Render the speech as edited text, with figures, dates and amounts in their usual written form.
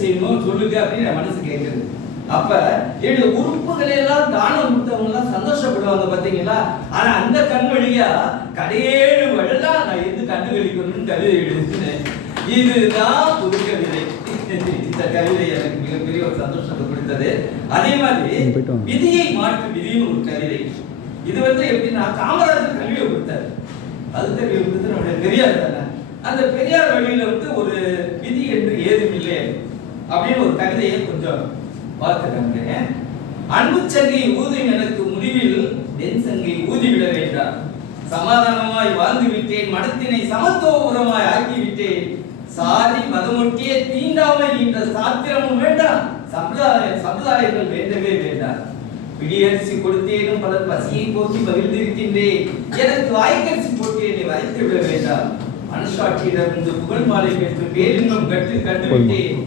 செய்யணும் சொல்லுங்க அப்படின்னு என் மனசு கேட்குது. அப்ப என்னுடைய உறுப்புகளை எல்லாம் தானம் கொடுத்தவங்க எல்லாம் சந்தோஷப்படுவாங்க பாத்தீங்களா. ஆனா அந்த கண் வழியா கடையேழு வழலா நான் எது கண்டுகளிக்கணும்னு கவிதை எழுதுனேன். இதுதான் புது கவிதை. இந்த கவிதை எனக்கு மிகப்பெரிய ஒரு சந்தோஷத்தை கொடுத்தது. அதே மாதிரி விதியை மாற்று விதியும் ஒரு கவிதை. இது எப்படின்னா காமராஜர் கல்வியை கொடுத்தாரு. அது கல்வியை கொடுத்து நம்முடைய பெரியார் தானே. அந்த பெரியார் வழியில ஒரு விதி என்று ஏதும் இல்லை அப்படின்னு ஒரு கவிதையை கொஞ்சம் பார்த்துக்கங்க. அன்பு சங்கை ஊதும் எனக்கு முடிவில் தென் சங்கை ஊதிவிட வேண்டாம். சமாதானமாய் வாழ்ந்து விட்டேன், மனத்தினை சமத்துவபுரமாய் ஆக்கிவிட்டேன். சாதி மதமொட்டிய தீண்டாமை என்ற சாத்திரமும் வேண்டாம், சமுதாயங்கள் வேண்டவே வேண்டாம். பிடியரிசி கொடுத்தேனும் பலர் பசியை போக்கி மகிழ்ந்திருக்கின்றேன். எனக்கு வாய்க்கரிசி போட்டு என்னை வரைத்து விட வேண்டாம். மனசாட்சியிடம் புகழ் மாலை பெற்று பேரின்பம் கற்றுவிட்டேன்.